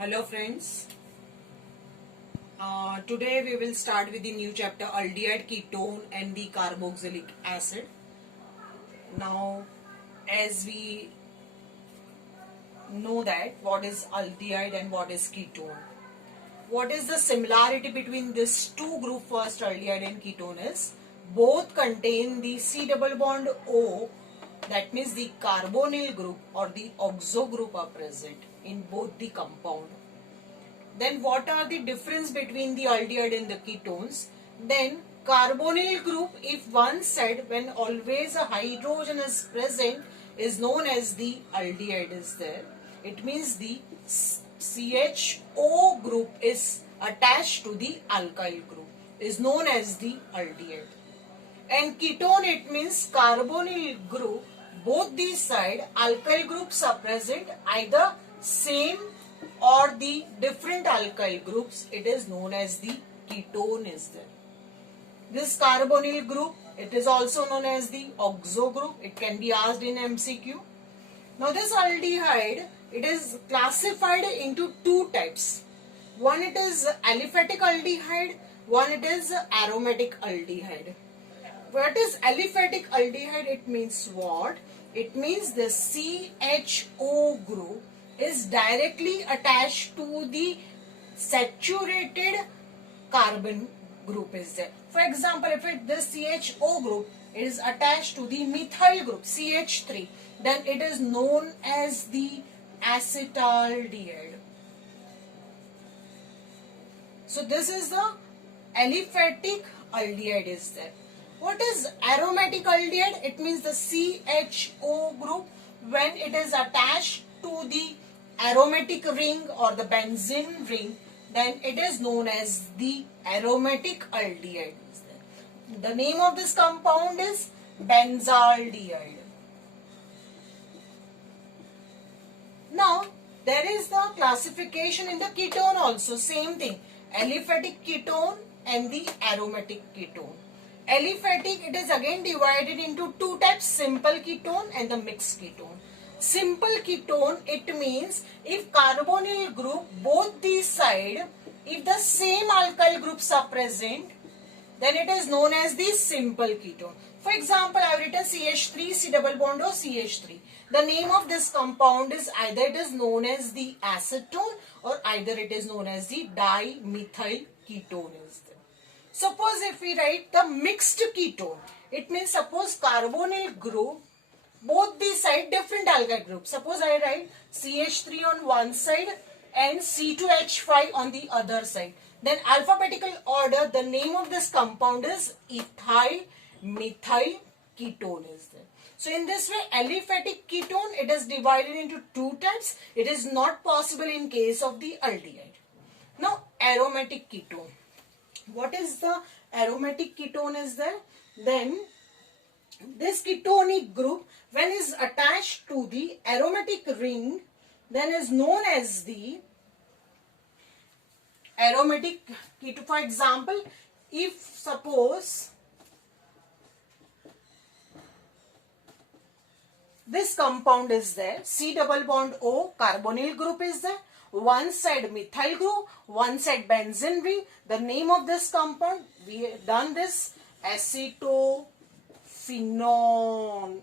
Hello friends. Today we will start with the new chapter aldehyde ketone and the carboxylic acid. Now as we know that what is aldehyde and what is ketone. What is the similarity between these two group first aldehyde and ketone is both contain the C double bond O, that means the carbonyl group or the oxo group are present in both the compound. Then what are the difference between the aldehyde and the ketones? Then carbonyl group, if one said when always a hydrogen is present, is known as the aldehyde is there. It means the CHO group is attached to the alkyl group, is known as the aldehyde. And ketone, it means carbonyl group, both these side alkyl groups are present, either same or the different alkyl groups, it is known as the ketone is there. This carbonyl group, it is also known as the oxo group. It can be asked in MCQ. Now this aldehyde, it is classified into two types. One it is aliphatic aldehyde, one it is aromatic aldehyde. What is aliphatic aldehyde? It means what? It means the CHO group is directly attached to the saturated carbon group is there. For example, if this CHO group is attached to the methyl group CH3, then it is known as the acetaldehyde. So this is the aliphatic aldehyde is there. What is aromatic aldehyde? It means the CHO group when it is attached to the aromatic ring or the benzene ring, then it is known as the aromatic aldehyde. The name of this compound is benzaldehyde. Now there is the classification in the ketone also, same thing, aliphatic ketone and the aromatic ketone. Aliphatic, it is again divided into two types, simple ketone and the mixed ketone. Simple ketone, it means if carbonyl group, both these side, if the same alkyl groups are present, then it is known as the simple ketone. For example, I have written CH3, C double bond O, CH3. The name of this compound is either it is known as the acetone or either it is known as the dimethyl ketone is there. Suppose if we write the mixed ketone, it means suppose carbonyl group, both these side different alkyl groups. Suppose I write CH3 on one side and C2H5 on the other side. Then alphabetical order, the name of this compound is ethyl methyl ketone is there. So in this way, aliphatic ketone, it is divided into two types. It is not possible in case of the aldehyde. Now aromatic ketone. What is the aromatic ketone is there? Then this ketonic group, when is attached to the aromatic ring, then is known as the aromatic ketone. For example, if suppose this compound is there, C double bond O, carbonyl group is there, one side methyl group, one side benzene ring. The name of this compound, we have done this, acetophenone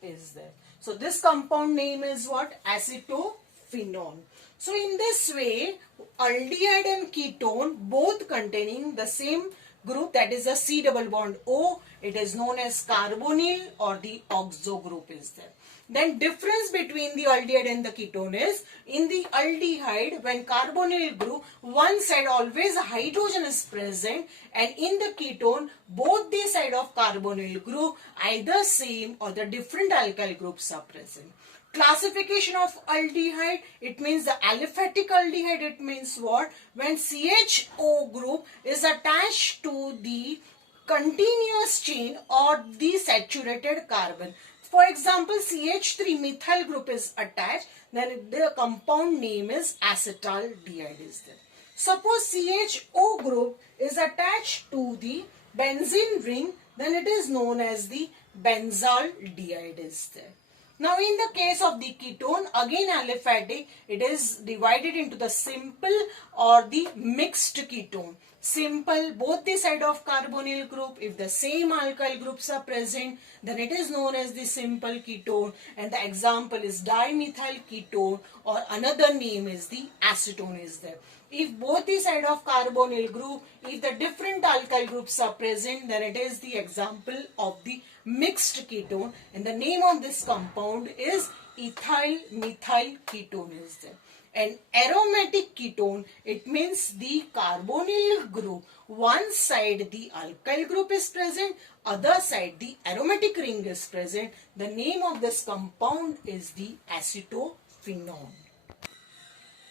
is there. So this compound name is what? Acetophenone. So in this way, aldehyde and ketone both containing the same group, that is a C double bond O, it is known as carbonyl or the oxo group is there. Then difference between the aldehyde and the ketone is, in the aldehyde when carbonyl group, one side always a hydrogen is present, and in the ketone both the side of carbonyl group either same or the different alkyl groups are present. Classification of aldehyde, it means the aliphatic aldehyde, it means what? When CHO group is attached to the continuous chain or the saturated carbon. For example, CH3 methyl group is attached, then the compound name is acetaldehyde is there. Suppose CHO group is attached to the benzene ring, then it is known as the benzaldehyde is there. Now in the case of the ketone, again aliphatic, it is divided into the simple or the mixed ketone. Simple, both the side of carbonyl group, if the same alkyl groups are present, then it is known as the simple ketone, and the example is dimethyl ketone, or another name is the acetone is there. If both the side of carbonyl group, if the different alkyl groups are present, then it is the example of the mixed ketone, and the name of this compound is ethyl methyl ketone is there. An aromatic ketone, it means the carbonyl group, one side the alkyl group is present, other side the aromatic ring is present. The name of this compound is the acetophenone.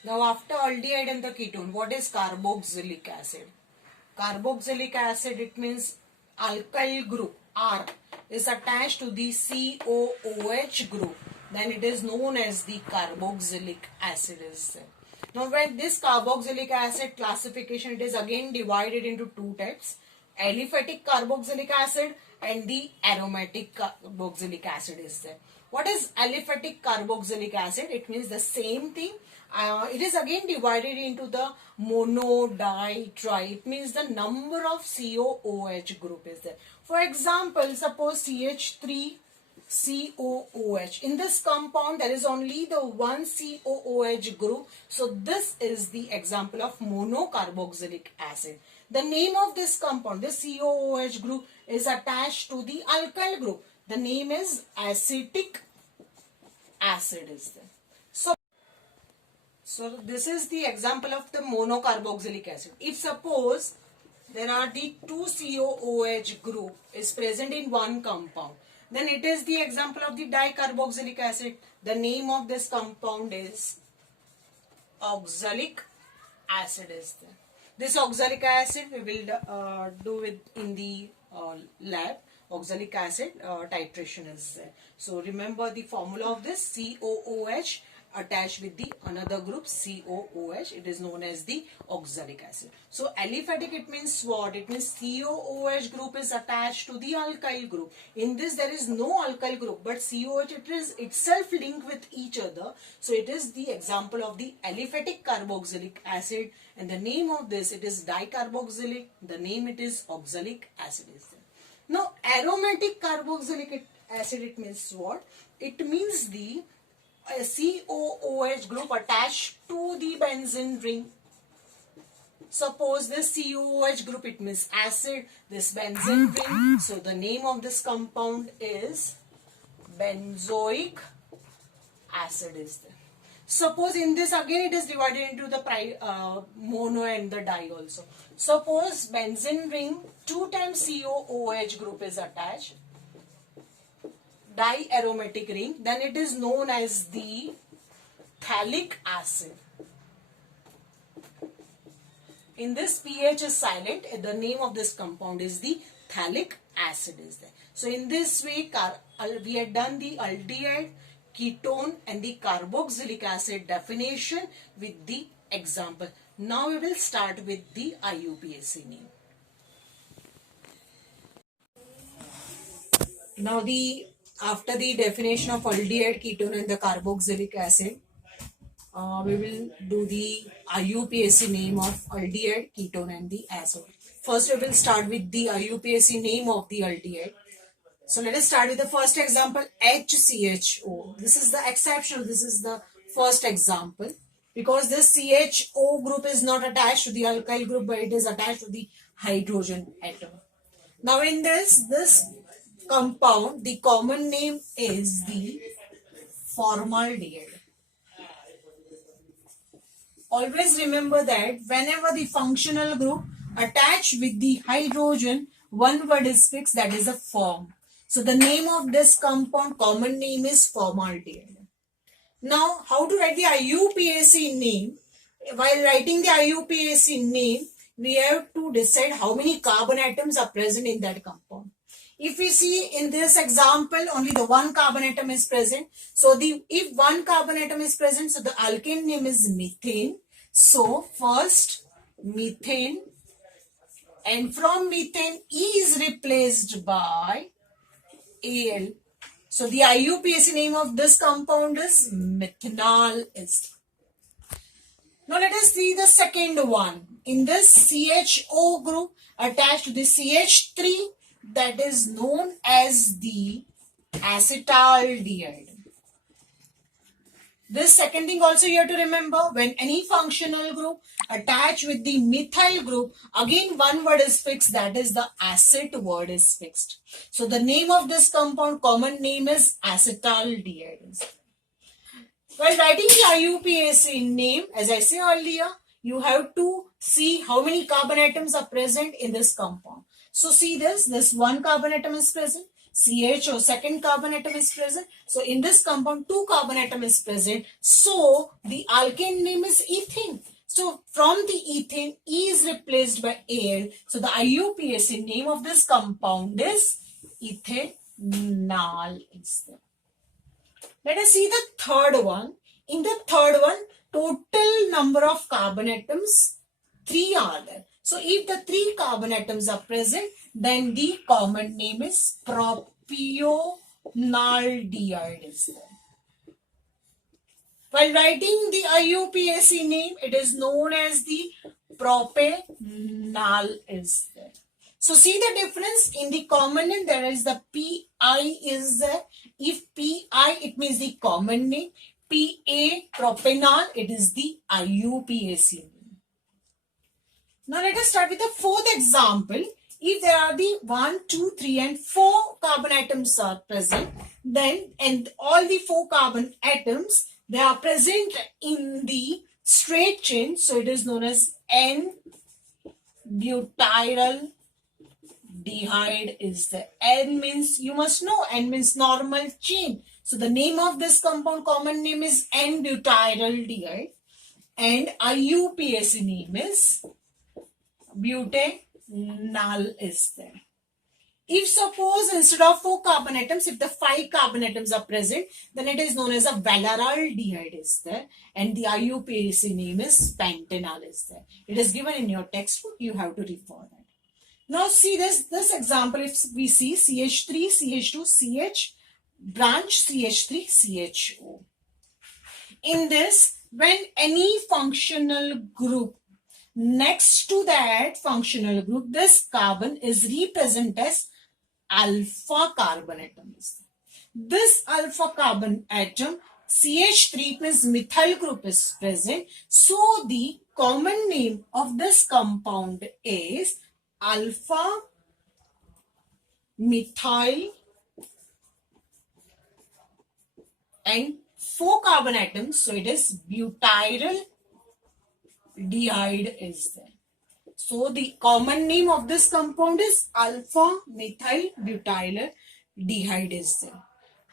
Now after aldehyde and the ketone, what is carboxylic acid? Carboxylic acid, it means alkyl group R is attached to the COOH group, then it is known as the carboxylic acid is there. Now when this carboxylic acid classification, it is again divided into two types, aliphatic carboxylic acid and the aromatic carboxylic acid is there. What is aliphatic carboxylic acid? It means the same thing. It is again divided into the mono, di, tri. It means the number of COOH group is there. For example, suppose CH3 COOH. In this compound, there is only the one COOH group. So this is the example of monocarboxylic acid. The name of this compound, the COOH group, is attached to the alkyl group. The name is acetic acid is there. So this is the example of the monocarboxylic acid. If suppose there are the two COOH group is present in one compound, then it is the example of the dicarboxylic acid. The name of this compound is oxalic acid is there. This oxalic acid we will do it in the lab. Oxalic acid titration is there. So remember the formula of this, COOH attached with the another group COOH, it is known as the oxalic acid. So aliphatic, it means what? It means COOH group is attached to the alkyl group. In this there is no alkyl group, but COOH, it is itself linked with each other. So it is the example of the aliphatic carboxylic acid, and the name of this, it is dicarboxylic, the name it is oxalic acid is there. Now aromatic carboxylic acid, it means what? It means the COOH group attached to the benzene ring. Suppose this COOH group, it means acid, this benzene ring. So the name of this compound is benzoic acid is there. Suppose in this again it is divided into the mono and the di also. Suppose benzene ring 2 times COOH group is attached, diaromatic ring, then it is known as the phthalic acid. In this pH is silent, the name of this compound is the phthalic acid is there. So in this way we had done the aldehyde, ketone and the carboxylic acid definition with the example. Now we will start with the IUPAC name. Now after the definition of aldehyde, ketone and the carboxylic acid, we will do the IUPAC name of aldehyde, ketone and the acid. First we will start with the IUPAC name of the aldehyde. So let us start with the first example, HCHO. This is the exception, this is the first example, because this CHO group is not attached to the alkyl group, but it is attached to the hydrogen atom. Now in this compound, the common name is the formaldehyde. Always remember that whenever the functional group attached with the hydrogen, one word is fixed, that is a form. So the name of this compound, common name is formaldehyde. Now how to write the IUPAC name? While writing the IUPAC name, we have to decide how many carbon atoms are present in that compound. If we see in this example, only the one carbon atom is present. So if one carbon atom is present, so the alkane name is methane. So first methane, and from methane E is replaced by Al. So the IUPAC name of this compound is methanol ester. Now let us see the second one. In this CHO group attached to the CH3, that is known as the acetaldehyde. This second thing also you have to remember, when any functional group attached with the methyl group, again one word is fixed, that is the acid word is fixed. So the name of this compound, common name is acetaldehyde. While writing the IUPAC name, as I said earlier, you have to see how many carbon atoms are present in this compound. So see this one carbon atom is present, CHO, second carbon atom is present. So in this compound, 2 carbon atom is present. So the alkane name is ethane. So from the ethane, E is replaced by Al. So the IUPAC name of this compound is ethanol ester. Let us see the third one. In the third one, total number of carbon atoms, 3 are there. So if the 3 carbon atoms are present, then the common name is propionaldehyde is there. While writing the IUPAC name, it is known as the propanol is there. So see the difference. In the common name, there is the PI is there. If PI, it means the common name. PA, propanol, it is the IUPAC name. Now let us start with the fourth example. If there are the 1, 2, 3 and 4 carbon atoms are present, then and all the 4 carbon atoms, they are present in the straight chain. So it is known as N-butyryl dehyde is the N means, you must know, N means normal chain. So the name of this compound, common name is N-butyryl dehyde, and IUPAC name is butanol is there. If suppose instead of 4 carbon atoms, if the 5 carbon atoms are present, then it is known as a valeraldehyde is there, and the IUPAC name is pentanol is there. It is given in your textbook, you have to refer that. Now see this example, if we see CH3, CH2, CH, branch CH3, CHO. In this, when any functional group next to that functional group, this carbon is represented as alpha carbon atom. This alpha carbon atom, CH3 plus methyl group is present. So the common name of this compound is alpha methyl, and 4 carbon atoms, so it is butyryl dehyde is there. So the common name of this compound is alpha methyl butyryl dehyde is there.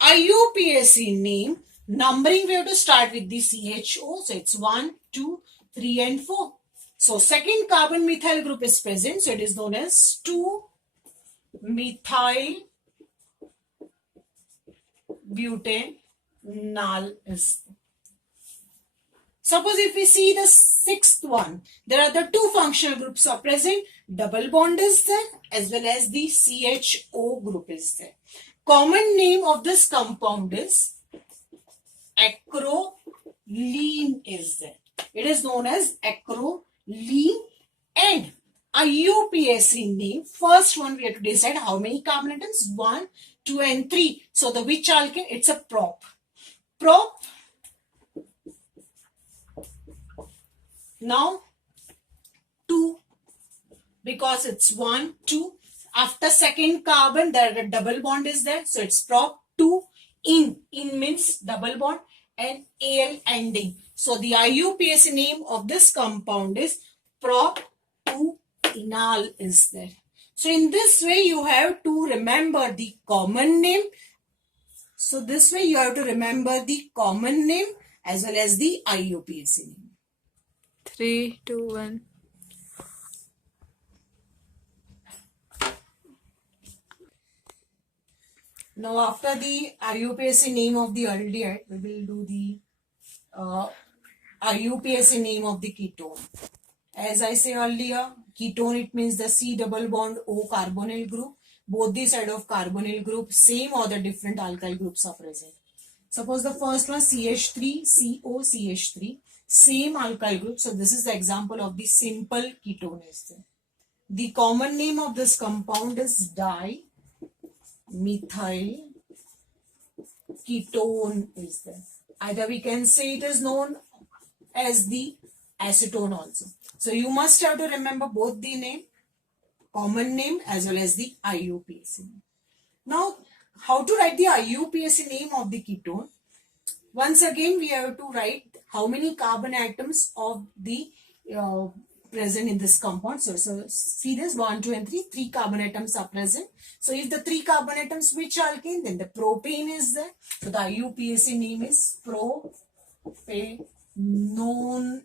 IUPAC name, numbering we have to start with the CHO, so it's 1, 2, 3 and 4. So second carbon methyl group is present, so it is known as 2-methyl butanol is there. Suppose if we see the sixth one, there are the 2 functional groups are present, double bond is there as well as the CHO group is there. Common name of this compound is acrolein is there. It is known as acrolein, and IUPAC name, first one we have to decide how many carbon atoms, 1, 2 and 3. So the which alkane? It's a prop. Now 2, because it's 1, 2. After second carbon, there a double bond is there, so it's prop 2. In means double bond, and Al ending. So the IUPAC name of this compound is propanol is there. So in this way you have to remember the common name. So this way you have to remember the common name as well as the IUPAC name. 3, 2, 1. Now after the IUPAC name of the aldehyde, we will do the IUPAC name of the ketone. As I say earlier, ketone, it means the C double bond O carbonyl group. both the side of carbonyl group same or the different alkyl groups are present. Suppose the first one CH3, CO, CH3, same alkyl group. So this is the example of the simple ketone is there. The common name of this compound is dimethyl ketone is there. Either we can say it is known as the acetone also. So you must have to remember both the name, common name as well as the IUPAC name. Now, how to write the IUPAC name of the ketone? Once again, we have to write how many carbon atoms of the present in this compound. So see this 1, 2 and 3. 3 carbon atoms are present. So if the 3 carbon atoms which alkane, then the propane is there. So the IUPAC name is propanone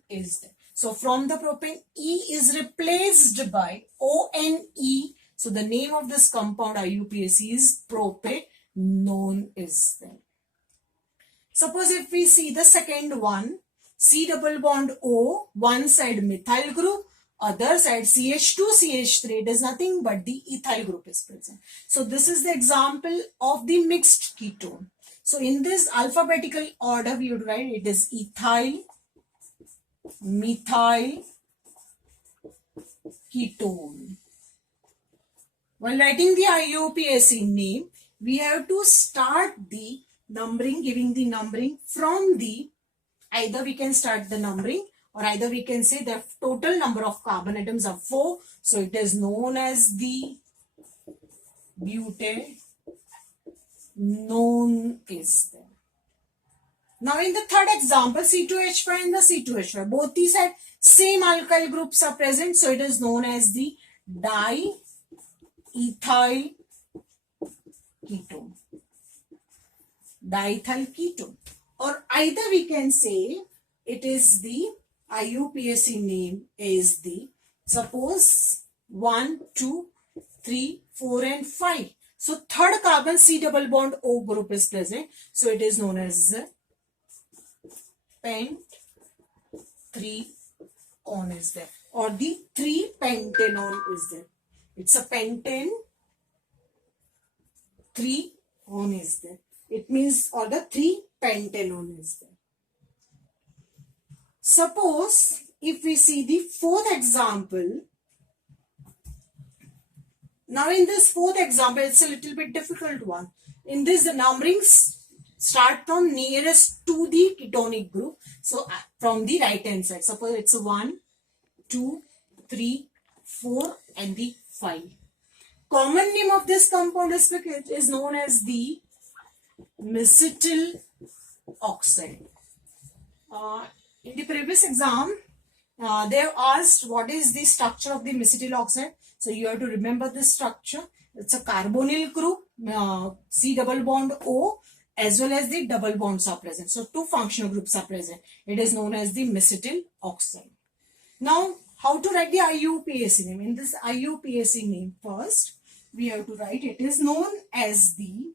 is there. So from the propane, E is replaced by ONE. So the name of this compound IUPAC is propanone is there. Suppose if we see the second one, C double bond O, one side methyl group, other side CH2, CH3, it is nothing but the ethyl group is present. So this is the example of the mixed ketone. So in this alphabetical order, we would write it is ethyl, methyl, ketone. While writing the IUPAC name, we have to start the numbering, giving the numbering from the, either we can start the numbering or either we can say the total number of carbon atoms are 4. So it is known as the butanone is there. Now in the third example, C2H5 and the C2H5, both these had same alkyl groups are present. So it is known as the diethyl ketone. Diethyl ketone. Or either we can say it is the IUPAC name is the, suppose 1, 2, 3, 4 and 5. So third carbon C double bond O group is present. So it is known as pent-3-on is there. Or the 3-pentanone is there. It's a pentane 3-on is there. It means, or the 3-pentanone is there. Suppose if we see the fourth example. Now in this fourth example, it's a little bit difficult one. In this, the numberings start from nearest to the ketonic group. So from the right hand side, suppose it's 1, 2, 3, 4 and the 5. Common name of this compound is known as the mesithyl oxide. In the previous exam, they have asked what is the structure of the mesithyl oxide. So you have to remember this structure. It's a carbonyl group, C double bond O, as well as the double bonds are present. So 2 functional groups are present. It is known as the mesithyl oxide. Now, how to write the IUPAC name? In this IUPAC name, first we have to write it is known as the,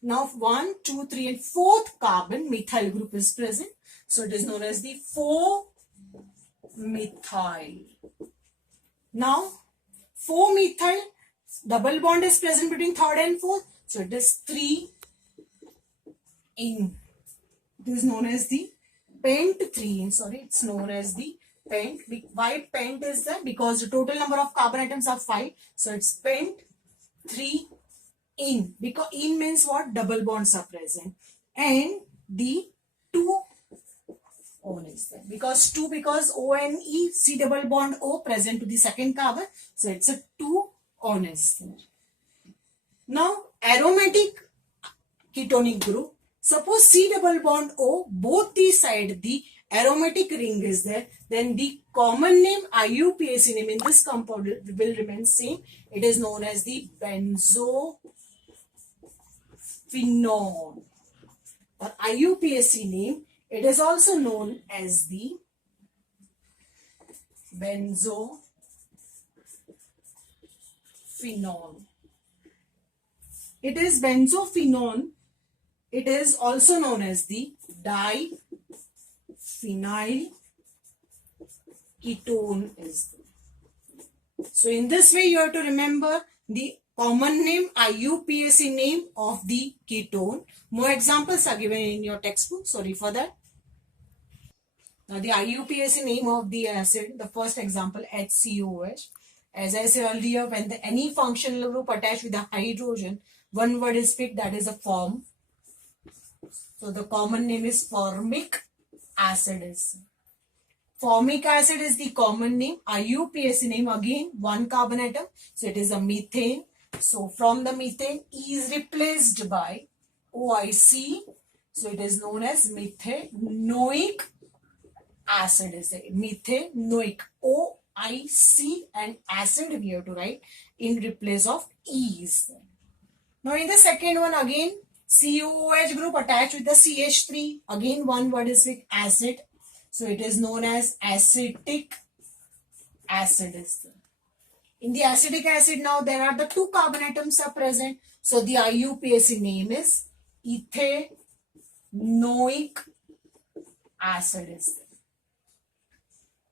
now 1, 2, 3 and 4th carbon methyl group is present. So it is known as the 4-methyl. Now 4-methyl, double bond is present between 3rd and 4th. So it is 3-ene. It is known as the pent-3-ene. Sorry, it's known as the pent. Why pent is that? Because the total number of carbon atoms are 5. So it's pent-3-ene. Because ene means what? Double bonds are present. And the 2-on is there. Because ONE, C double bond O present to the second carbon. So it's a 2-on is there. Now aromatic ketonic group. Suppose C double bond O, both the side the aromatic ring is there, then the common name IUPAC name in this compound will remain same. It is known as the benzophenone. Or IUPAC name, it is also known as the benzophenone. It is benzophenone. It is also known as the diphenyl ketone is there. So in this way you have to remember the common name, IUPAC name of the ketone. More examples are given in your textbook, so refer that. Now the IUPAC name of the acid, the first example HCOH. As I said earlier, when any functional group attached with a hydrogen, one word is picked, that is a form. So the common name is formic acid. Formic acid is the common name. IUPAC name, again one carbon atom, so it is a methane. So from the methane, E is replaced by OIC, so it is known as methanoic acid. Is it methanoic, OIC, and acid we have to write in replace of E's. Now in the second one, again COOH group attached with the CH3, again one word is with acid, so it is known as acetic acid. In the acetic acid, now there are the two carbon atoms are present, so the IUPAC name is ethanoic acid.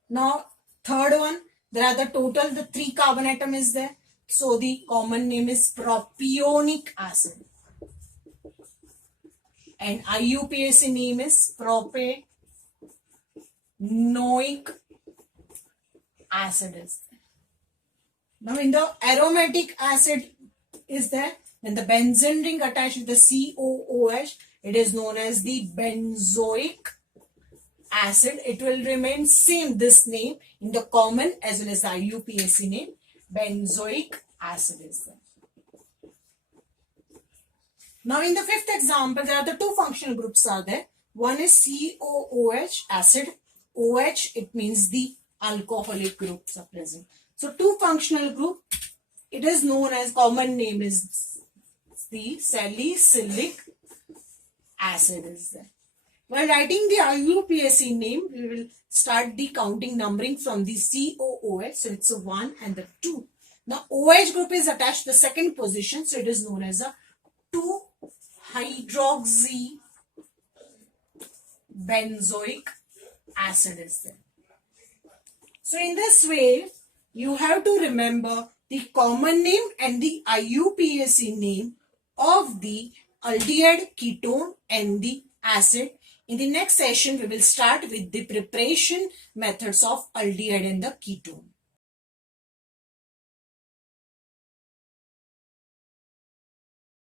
Now third one, there are the three carbon atom is there, so the common name is propionic acid, and IUPAC name is propanoic acid. Now in the aromatic acid is there, when the benzene ring attached with the COOH, it is known as the benzoic acid. It will remain same this name in the common as well as the IUPAC name, benzoic acid is there. Now in the fifth example, there are the two functional groups are there. One is COOH acid. OH, it means the alcoholic groups are present. So two functional group, it is known as, common name is the salicylic acid is there. While writing the IUPAC name, we will start the counting numbering from the COOH. So it's a 1 and the 2. Now OH group is attached to the second position, so it is known as a 2-hydroxy benzoic acid is there. So in this way, you have to remember the common name and the IUPAC name of the aldehyde, ketone and the acid. In the next session, we will start with the preparation methods of aldehyde and the ketone.